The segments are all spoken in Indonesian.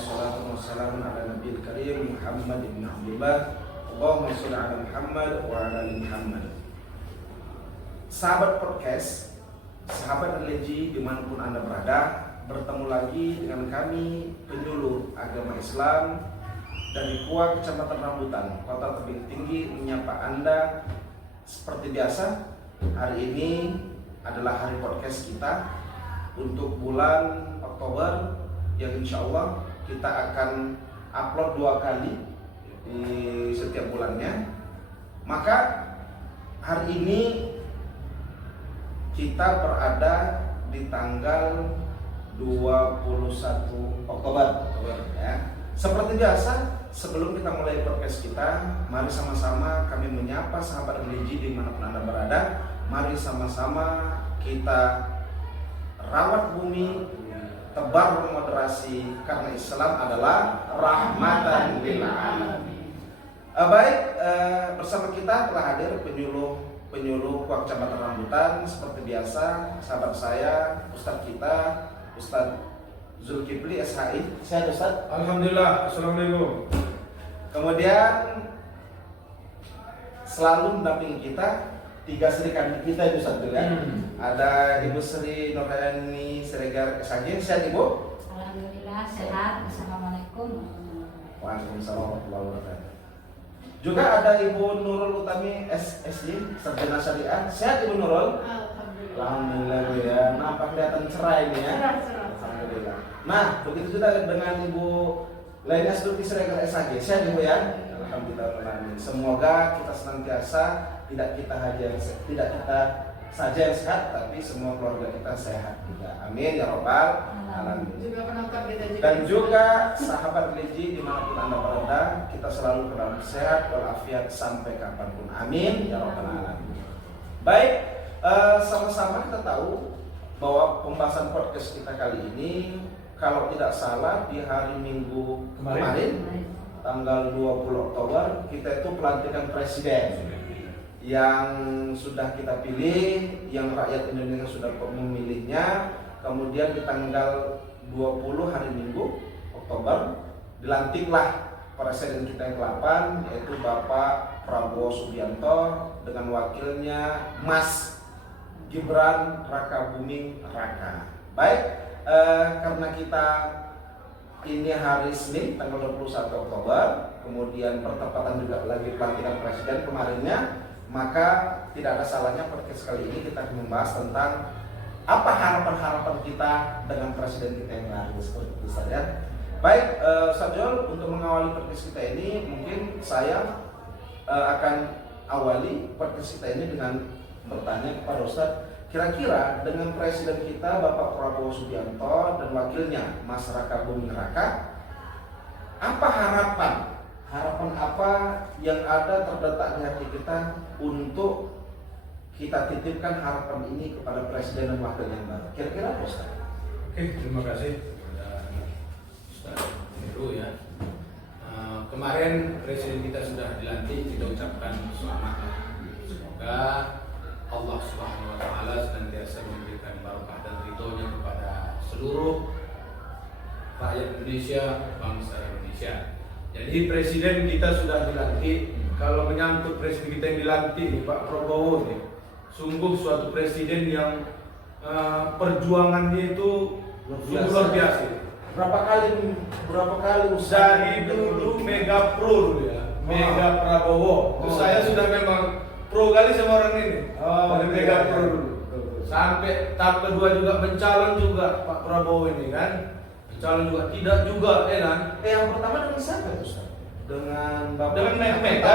wassalatu wassalamu ala nabiyil karim Muhammad ibn Abdullah. Allahumma sholli ala Muhammad wa ala ali Muhammad. Sahabat podcast, sahabat religi dimanapun Anda berada, bertemu lagi dengan kami penyuluh agama Islam dari Kuak, Kecamatan Rambutan, Kota Tebing Tinggi, menyapa Anda seperti biasa. Hari ini adalah hari podcast kita untuk bulan Oktober, yang insya Allah kita akan upload 2 kali di setiap bulannya. Maka hari ini kita berada di tanggal 21 Oktober ya. Seperti biasa, sebelum kita mulai podcast kita, mari sama-sama kami menyapa sahabat religi dimanapun Anda berada. Mari sama-sama kita rawat bumi, tebar moderasi, karena Islam adalah rahmatan lil alamin. Bersama kita telah hadir penyuluh Kuak Kecamatan Rambutan. Seperti biasa, sahabat saya, Ustadz kita, Ustadz Zulkifli SHI. Sehat Ustadz? Alhamdulillah. Assalamualaikum. Kemudian selalu mendampingi kita 3 Sri kandidat kita itu Ustadz ya. Ada Ibu Sri Nurhayani Siregar SHG. Sehat Ibu? Alhamdulillah sehat. Assalamualaikum. Waalaikumsalam warahmatullahi wabarakatuh. Juga ada Ibu Nurul Utami SSJ, Sarjana Syariah. Sehat Ibu Nurul? Alhamdulillah Bu ya. Nampak kelihatan cerah ini ya. Alhamdulillah. Nah, begitu juga dengan Ibu Laina Stuti Siregar SHG. Sehat Ibu ya? Alhamdulillah. Semoga kita senantiasa tidak kita saja yang sehat, tapi semua keluarga kita sehat juga. Amin ya robbal alamin. Juga penonton kita juga. Dan juga sahabat religi dimanapun Anda berada, kita selalu dalam sehat walafiat sampai kapanpun. Amin ya robbal alamin. Baik, sama-sama kita tahu bahwa pembahasan podcast kita kali ini, kalau tidak salah di hari Minggu kemarin tanggal 20 Oktober, kita itu pelantikan presiden yang sudah kita pilih, yang rakyat Indonesia sudah memilihnya. Kemudian di tanggal 20 hari Minggu Oktober dilantiklah presiden kita yang ke-8, yaitu Bapak Prabowo Subianto dengan wakilnya Mas Gibran Raka Buming Raka. Baik, karena kita ini hari Senin tanggal 21 Oktober, kemudian bertepatan juga lagi pelantikan presiden kemarinnya, maka tidak ada salahnya podcast kali ini kita akan membahas tentang apa harapan-harapan kita dengan presiden kita yang baru, seperti itu saja. Baik, Ustaz Jol, untuk mengawali podcast kita ini, mungkin saya akan awali podcast kita ini dengan bertanya kepada Ustaz, kira-kira dengan presiden kita Bapak Prabowo Subianto dan wakilnya Mas Raka Buming Raka, apa harapan apa yang ada terletak di hati kita untuk kita titipkan harapan ini kepada presiden dan wakil yang baru? Kira-kira apa Ustaz? Oke, terima kasih kepada Ustaz Heru ya. Kemarin presiden kita sudah dilantik, kita ucapkan selamat. Semoga Allah Subhanahu wa taala senantiasa memberikan barokah dan ridhonya kepada seluruh rakyat Indonesia, bangsa Indonesia. Jadi presiden kita sudah dilantik. Kalau menyangkut presiden kita yang dilantik, Pak Prabowo nih, sungguh suatu presiden yang perjuangannya itu luar biasa. Berapa kali Dari dulu Mega Pro dulu ya, Mega Prabowo. Saya sudah memang pro kali sama orang ini. Dari Mega Pro dulu. Sampai tahap kedua juga mencalon juga Pak Prabowo ini kan. Calon juga tidak juga kan? Yang pertama dengan siapa itu Ustaz? Dengan Bapak? Dengan Mega.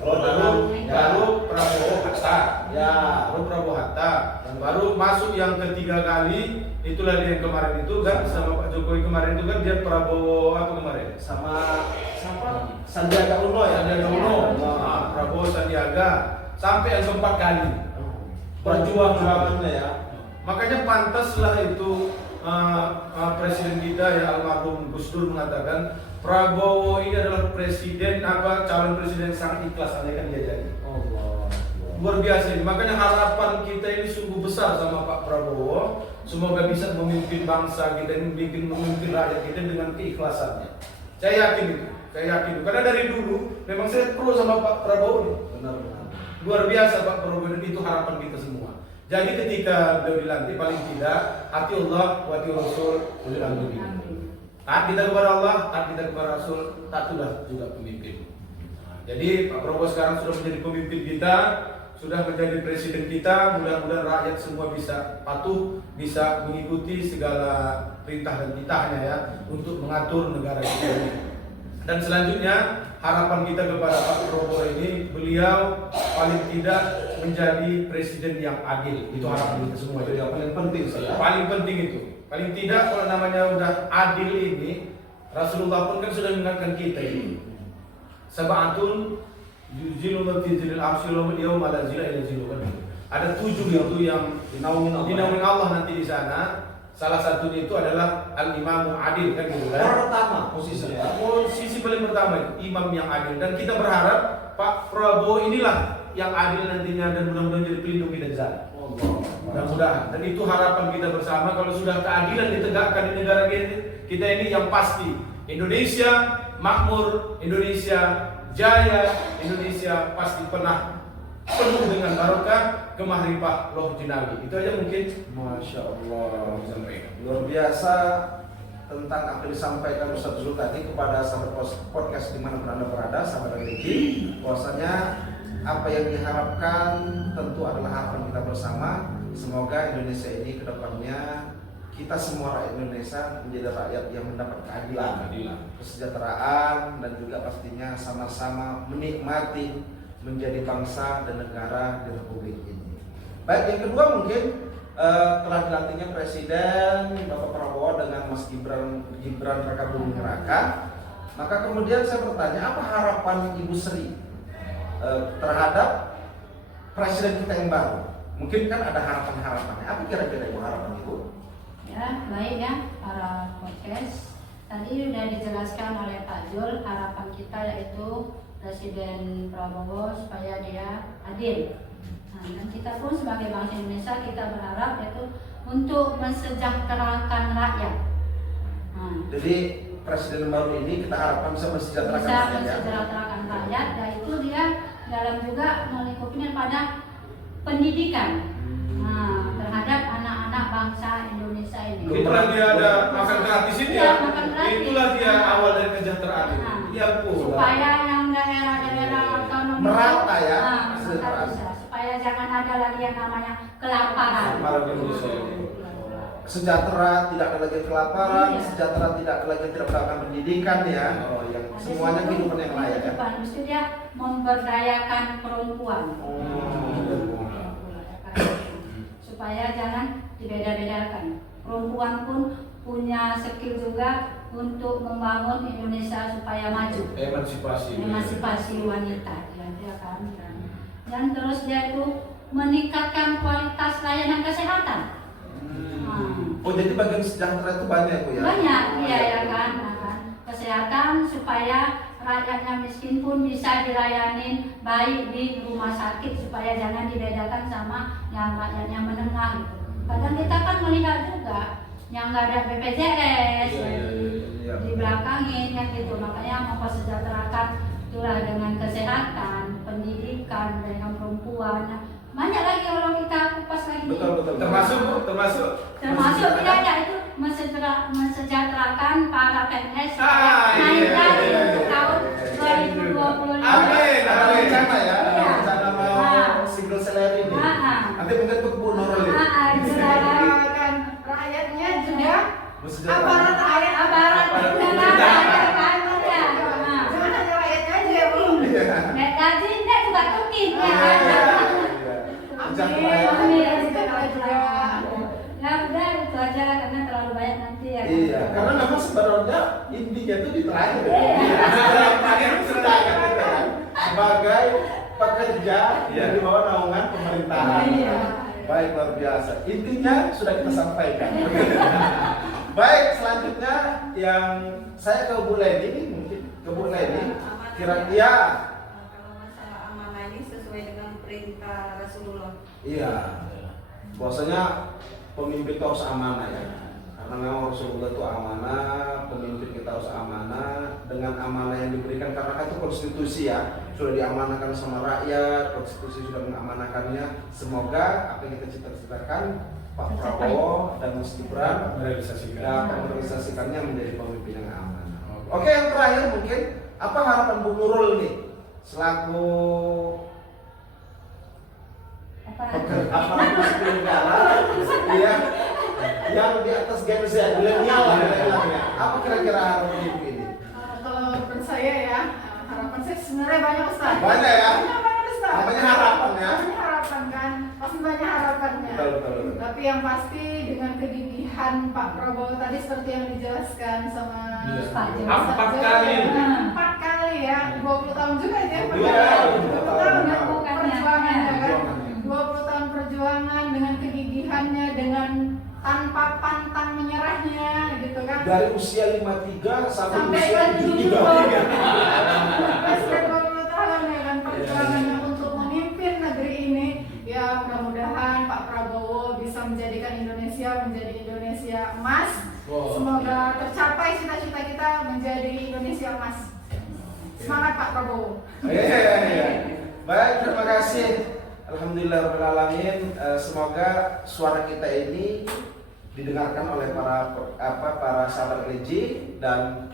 Baru Prabowo Hatta. Ya. Baru Prabowo Hatta. Baru masuk yang ketiga kali, itulah dia yang kemarin itu kan sama Pak Jokowi kemarin itu kan dia Prabowo apa kemarin? Sama siapa? Sandiaga Uno ya. Sandiaga Uno. Prabowo Sandiaga sampai yang keempat kali. Perjuangannya ya. Makanya pantaslah itu presiden kita ya almarhum Gus Dur mengatakan Prabowo ini adalah calon presiden sangat ikhlas andaikan dia jadi. Allah. Luar biasa ini. Makanya harapan kita ini sungguh besar sama Pak Prabowo semoga bisa memimpin bangsa kita, memimpin rakyat kita dengan keikhlasannya. Saya yakin itu. Karena dari dulu memang saya pro sama Pak Prabowo nih. Benar-benar. Luar biasa Pak Prabowo, dan itu harapan kita semua. Jadi ketika beliau dilantik, paling tidak hati Allah, hati Rasul, ulil amri minkum. Taat kita kepada Allah, taat kita kepada Rasul, taatlah juga pemimpin. Nah, jadi Pak Prabowo sekarang sudah menjadi pemimpin kita, sudah menjadi presiden kita. Mudah-mudahan rakyat semua bisa patuh, bisa mengikuti segala perintah dan titahnya ya, untuk mengatur negara kita ini. Dan selanjutnya harapan kita kepada Pak Prabowo ini, beliau paling tidak menjadi presiden yang adil. Itu harapan kita semua. Jadi yang paling penting saya. Paling penting itu. Paling tidak kalau namanya udah adil ini, Rasulullah pun kan sudah mengingatkan kita ini. Sab'atun yuzilullah fi zilil arsy yawma la zilla illa zilluh. Ada 7 itu yang dinaungi Allah nanti di sana. Salah satunya itu adalah al-imamu adil, kan gitu kan? Pertama posisinya. Posisi paling pertama imam yang adil, dan kita berharap Pak Prabowo inilah yang adil nantinya, dan mudah-mudahan jadi pelindung dan zat. Mudah-mudahan. Dan itu harapan kita bersama. Kalau sudah keadilan ditegakkan di negara kita ini, yang pasti Indonesia makmur, Indonesia jaya, Indonesia pasti pernah penuh dengan barokah, kemahrifah roh jinawi. Itu aja mungkin. Masya Allah. Sampaikan. Luar biasa tentang apa yang disampaikan Ustaz Zul tadi kepada sahabat podcast dimanapun Anda berada, sahabat Riki. Bahwasanya apa yang diharapkan tentu adalah harapan kita bersama. Semoga Indonesia ini ke depannya kita semua rakyat Indonesia menjadi rakyat yang mendapat keadilan, kesejahteraan, dan juga pastinya sama-sama menikmati menjadi bangsa dan negara di Republik ini. Baik, yang kedua mungkin telah dilantiknya Presiden Bapak Prabowo dengan Mas Gibran Rakabuming Raka. Maka kemudian saya bertanya, apa harapan Ibu Sri terhadap Presiden kita yang baru? Mungkin kan ada harapan-harapannya. Apa kira-kira Ibu harapan Ibu? Ya, baik ya para podcast. Tadi sudah dijelaskan oleh Pak Zul, harapan kita yaitu Presiden Prabowo supaya dia adil. Nah, dan kita pun sebagai bangsa Indonesia kita berharap yaitu untuk mensejahterakan rakyat. Nah, Jadi Presiden baru ini kita harapkan bisa mensejahterakan bisa rakyat ya. mensejahterakan rakyat, dan itu dia dalam juga melingkupinya pada pendidikan. Nah, terhadap anak-anak bangsa Indonesia ini. Itulah dia ada makan gratis ini Iya, ya. makan gratis. Itulah dia awal dari kesejahteraan ini. Nah, Iya pun. supaya yang daerah-daerah otonom Merata ya, nah, kesejahteraan. bisa. Supaya jangan ada lagi yang namanya kelaparan. Kelaparan di Indonesia. Sejahtera, tidak ada lagi kelaparan, Iya. sejahtera tidak ada lagi tidak mendapatkan pendidikan ya. Oh, yang Ada semuanya situ kehidupan yang layak ya. kehidupan. Mesti dia memberdayakan perempuan. Supaya jangan dibeda-bedakan. Perempuan pun punya skill juga untuk membangun Indonesia supaya maju. Emansipasi wanita, ya kan. Dan terus dia itu meningkatkan kualitas layanan kesehatan. Oh, jadi bagian sejahtera itu banyak Bu ya? Banyak, iya ya kan. Nah, kan. Kesehatan supaya rakyatnya miskin pun bisa dilayani baik di rumah sakit, supaya jangan dibedakan sama yang rakyatnya menengah gitu. Kadang kita kan melihat juga yang nggak ada BPJS Iya. di belakangin ya gitu. Makanya mempersejahterakan itulah dengan kesehatan, pendidikan, dengan perempuan. Banyak lagi kalau kita kupas lagi. Betul. Termasuk tidak ada itu mensejahterakan para PNS naik Iya. dari untuk tahun 2025. Amin. Ada Iya. rencana ya, ada Iya. rencana mau single salary ini. Nanti mungkin untuk Bu Nurul ya. Disediakan rakyatnya juga Mensejahterakan. aparat negara ya kan ya. jangan hanya rakyatnya aja ya Bu. Naik gaji enggak juga tukin ya kan. Amin. Ya udah itu aja lah karena terlalu banyak nanti ya. Iya, karena memang sebenarnya intinya itu di terakhir. Sebagai pekerja yang di bawah naungan pemerintahan. Iya. Baik, luar biasa. Intinya sudah kita sampaikan. Baik, selanjutnya yang saya ke Bu Leni nih, mungkin ke Bu Leni. Kira-kira Kalau masalah amanah ini sesuai dengan perintah Rasulullah. iya. Bahwasanya pemimpin itu harus amanah ya. Karena memang Rasulullah itu amanah, pemimpin kita harus amanah dengan amanah yang diberikan karena kan itu konstitusi ya, sudah diamanahkan sama rakyat, konstitusi sudah mengamanahkannya. Semoga apa yang kita cita-citakan Pak Prabowo dan Mas Gibran dapat merealisasikannya menjadi pemimpin yang amanah. Oke, yang terakhir mungkin apa harapan Bu Nurul nih selaku aparatur sipil negara ya, yang di atas Gen Z, milenial lah bilangnya. Apa kira-kira harapan Ibu ini? Kalau menurut saya ya, harapan saya sebenarnya banyak Ustaz. Banyak ya? Banyak Ustaz. Namanya harapan ya? Namanya harapan kan, pasti banyak harapannya. Betul. Tapi yang pasti dengan kegigihan Pak Prabowo tadi seperti yang dijelaskan sama Pak Jul. 4 kali. 4 kali ya, 20 tahun juga ya. Iya, 20 tahun ya, Bukannya. perjuangan ya kan. Perjuangan. 20 tahun perjuangan dengan kegigihannya, dengan tanpa pantang menyerahnya gitu kan. Dari usia 53 sampai Sampai usia ke 73. Sudah 20 tahun ya kan perjuangannya untuk memimpin negeri ini. Ya mudah-mudahan Pak Prabowo bisa menjadikan Indonesia menjadi Indonesia emas. Wow. Semoga tercapai cita-cita kita menjadi Indonesia emas. Semangat Pak Prabowo. Iya. Baik, terima kasih. Alhamdulillahirrahmanirrahim. Semoga suara kita ini didengarkan oleh para sahabat LG dan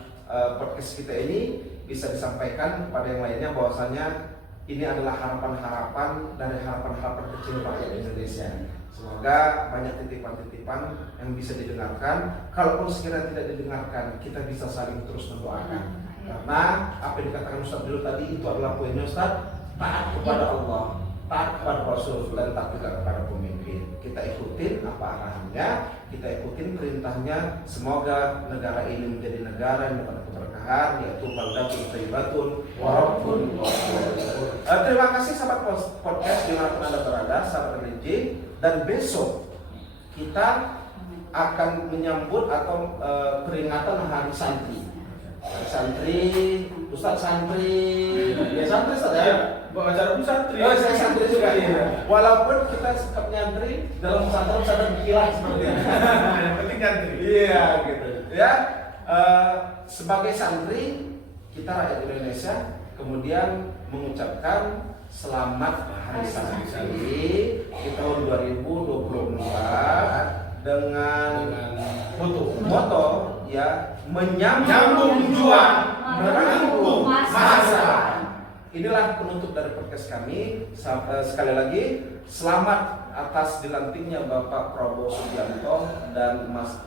podcast kita ini bisa disampaikan kepada yang lainnya bahwasanya ini adalah harapan-harapan dari harapan-harapan kecil rakyat Indonesia. Semoga banyak titipan-titipan yang bisa didengarkan. Kalaupun sekiranya tidak didengarkan, kita bisa saling terus mendoakan. Karena apa yang dikatakan Ustaz dulu tadi itu adalah poinnya Ustaz, taat kepada Allah, taat kepada Rasul, dan taat juga kepada pemimpin. Kita ikutin apa arahannya, kita ikutin perintahnya. Semoga negara ini menjadi negara yang dapat keberkahan, yaitu baldatun thayyibatun wa rabbun ghafur. Terima kasih sahabat podcast dimanapun Anda berada, sahabat religi. Dan besok kita akan menyambut atau peringatan Hari Santri. Hari Santri, Ustadz Santri, ya Santri Ustadz ya. Bawa acara pun santri. Oh, saya santri juga ya. Walaupun kita sikap nyantri dalam pesantren sadar berkilah seperti itu. Yang penting santri. Iya gitu. Ya, sebagai santri kita rakyat Indonesia kemudian mengucapkan selamat Hari Santri di tahun 2024 dengan moto ya menyambung juang merangkul masa. Inilah penutup dari podcast kami. Sekali lagi selamat atas dilantiknya Bapak Prabowo Subianto dan Mas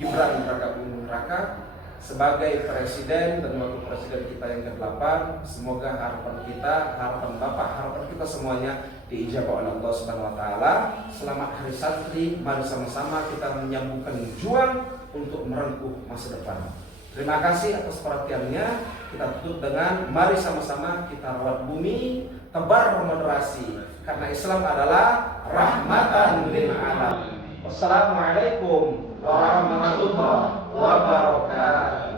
Gibran Rakabuming Raka sebagai presiden dan wakil presiden kita yang ke-8. Semoga harapan kita, harapan Bapak, harapan kita semuanya diijabah oleh Allah Subhanahu wa taala. Selamat Hari Santri, mari sama-sama kita menyambungkan juang untuk merengkuh masa depan. Terima kasih atas perhatiannya. Kita tutup dengan mari sama-sama kita rawat bumi, tebar moderasi karena Islam adalah rahmatan lil alamin. Wassalamualaikum warahmatullahi wabarakatuh.